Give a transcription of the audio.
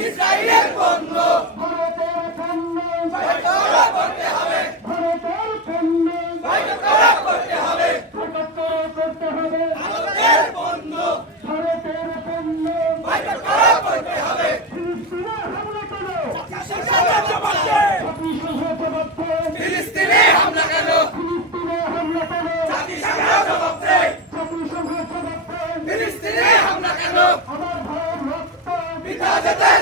ইসরায়েলের পণ্য ভারতের পণ্য হবে। ভারতের পণ্য ভারতের পণ্য ভারতের পণ্য ಜಗತ್ತ